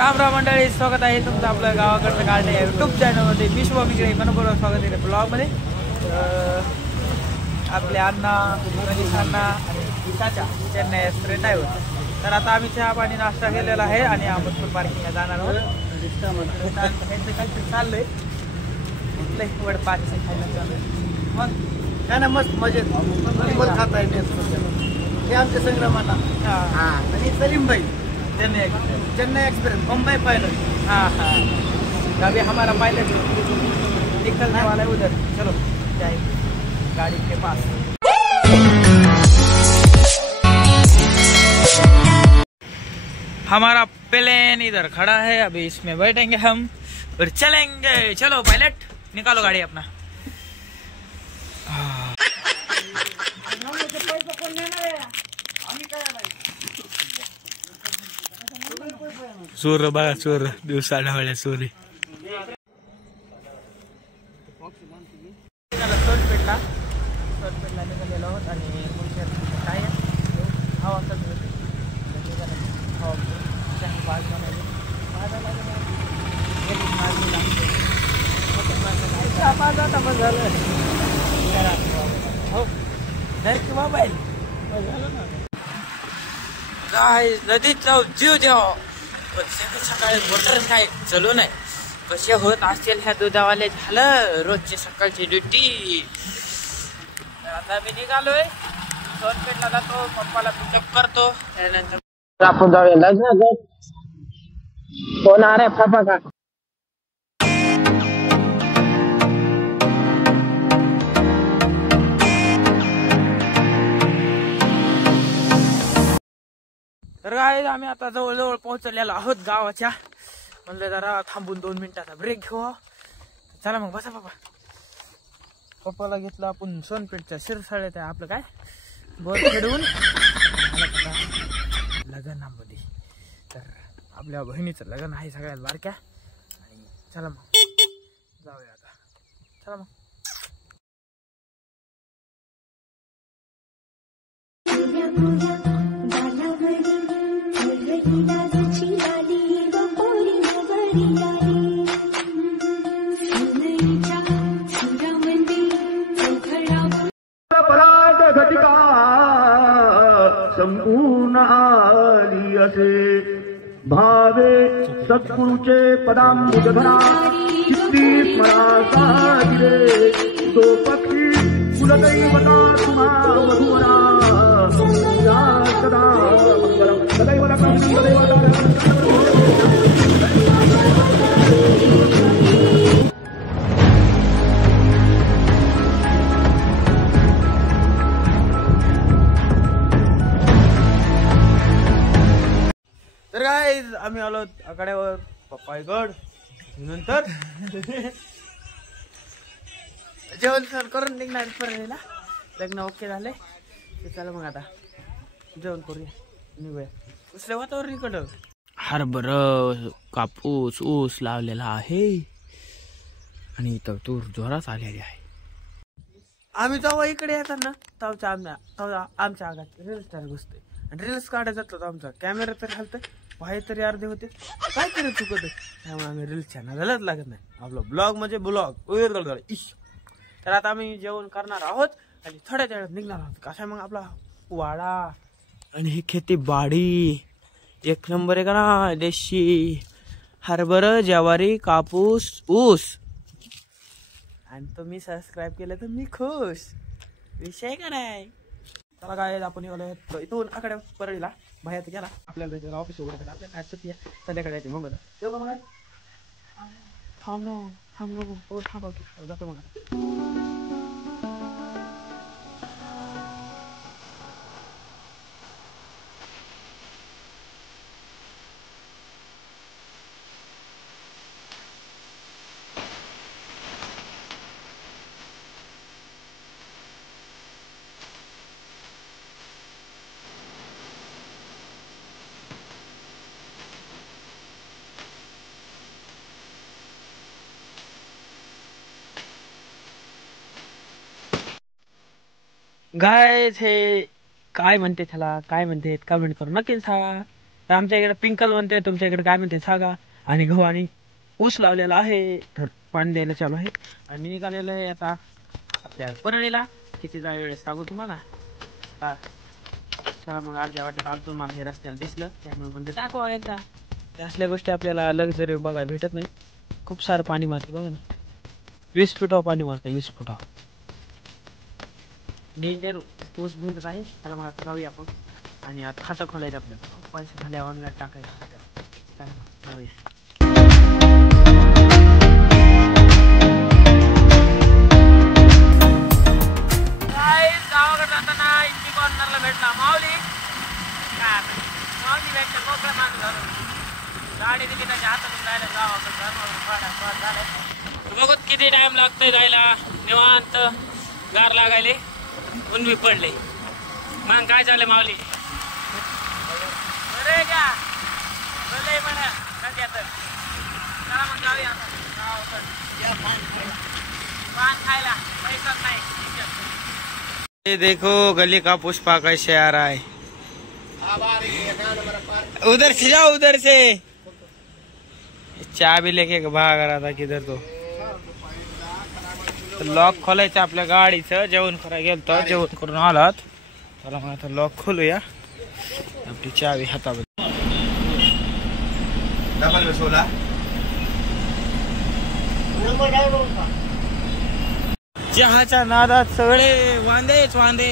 राम राम मंडळी, स्वागत आहे तुमचं आपलं गावाकडचं गार्डन या यूट्यूब चॅनलमध्ये. मी शुभम इकडे मनपूर्वक स्वागत आहे ब्लॉगमध्ये. आपले अण्णा मनीष अण्णा आणि चाचा चेन्नई एक्सप्रेस ड्रायव्हर. तर आता आम्ही चहा पाणी नाश्ता केलेला आहे आणि अहमदपूर पार्किंगला जाणार आहोत. त्यांचं काहीतरी चाललंय वडपाच खायला चालू आहे. मग काय ना मस्त मजेत खाता येते हे आमच्या संग्रामाला. आणि सलीम भाई चेन्नई एक्सप्रेस मुंबई पायलट. हाँ हाँ, अभी हमारा पायलट निकलने वाला है उधर. चलो जाएंगे गाड़ी के पास. हमारा प्लेन इधर खड़ा है, अभी इसमें बैठेंगे हम और चलेंगे. चलो पायलट निकालो गाड़ी अपना. चोर बघा, चोर दिवसा ढवळ्या चोरी. सोनपेठला निघालेलो आहोत आणि काय हवा चालू मोबाईल काय नदीत जाऊ जीव द्यावा. पण सकाळी मोटर काय चलू नाही. कसे होत असतील ह्या दुधावाले. झालं रोजची सकाळची ड्युटी. आता मी निघालोय सोनपेठला जातो, पप्पाला पिकअप करतो. त्यानंतर आपण जाऊया लग्न. कोण आ रे पापा का? तर काय आम्ही आता जवळजवळ पोहोचलेलो आहोत गावाच्या. म्हणलं जरा थांबून 2 मिनिटाचा ब्रेक घेऊ. चला मग बसा बाबा. पप्पाला घेतलं आपण सोनपेठच्या शिरसाळ्यात आहे आपलं काय बोर खेळून लग्नामध्ये. तर आपल्या बहिणीचं लग्न आहे सगळ्यात बारक्या. आणि चला मग जाऊया आता. चला मग. घटिका संपूर्ण आली असे भावे सद्गुरूचे पदांबुजधरा चित्ती स्मरा सागिरे तो पक्षी कुलदैवता तुम्हा वधूवरा सदा मंगलम सदैव तर काय आम्ही आलो आकड्यावर पप्पाईगड. नंतर जेवण सर करून निघणार परळीला. लग्न ओके झाले. चला मग आता जेवण करूया, निघूया. कसल्या वातावरण इकडं. हरभरा कापूस ऊस लावलेला आहे आणि इथं तूर जोरात आलेली आहे. आम्ही जेव्हा इकडे येतात ना तेव्हा आमच्या आगात रील्स स्टार घुसते आणि रील्स काढायचं जातो. आमचा कॅमेरा तर घालतोय, बाहेर तरी अर्धे होते. काय करत चुकत. त्यामुळे आम्ही रील्सच्या नादालाच लागत नाही. आपला ब्लॉग म्हणजे ब्लॉग इश. तर आता आम्ही जेवण करणार आहोत आणि थोड्या वेळात निघणार आहोत. कसा मग आपला वाडा आणि ही खेती बाडी एक नंबर आहे का ना. देशी हरभरा ज्वारी कापूस ऊस. आणि तुम्ही सबस्क्राईब केलं तर मी खुश. विषय का नाही. चला काय आपण इथून आकडे परळीला बाहेर गेला. आपल्याला ऑफिस वगैरे आपल्याला सुट्टी संध्याकाळी यायची. मग थांब जातो मग. गायज हे काय म्हणते त्याला, काय म्हणते कमेंट करू नक्की सांगा. तर आमच्या इकडे पिंकल म्हणते, तुमच्या इकडे काय म्हणते सांगा. आणि गहू आणि ऊस लावलेला आहे, तर पाणी द्यायला चालू आहे. आणि मी निघालेलो आहे आता आपल्या परळीला. किती जाय वेळेस सांगू तुम्हाला. हा चला मग अर्ध्या वाटत आलतो, मला हे रस्त्याला दिसलं त्यामुळे म्हणते दाखवा एकदा. त्या असल्या गोष्टी आपल्याला लक्झरी बघायला भेटत नाही. खूप सारं पाणी मारते बघा ना, 20 फुटावर पाणी मारते, 20 फुटावर. डेंजर ऊस बुंदत आहे. त्याला मला आता जाऊया आपण आणि आता खातं खोलायचं आपल्याला. पैसे झाल्यावर ऑनलाईन टाकायचं. जाऊया. गावाकडे जाताना इंची कॉर्नरला भेटला माऊली. काय माऊली भेटलं, मोकळं माणूस झालं. गाडी दिली त्याच्या हातातून जायला गावाकडे. बघत किती टाइम लागतोय जायला. निवांत गार लागायले, ऊन बी पडले. मग काय झालं माऊली? बरे का बोलय म्हणा नद्यात. चला मग जाऊया पान खायला. पैसा नाही. ये देखो गली का पुष्पा कैसे आ रहा है. उधर से जाओ, उधर से. चाय भी लेके भाग रहा था किधर. तो लॉक खोलायचं आपल्या गाडीचं. जेवण करायला गेलतो, जेवण करून आलात. चला मग आता लॉक खोलूया. आपली चावी हातामध्ये. चहाच्या नादात सगळे वांदेच वांदे.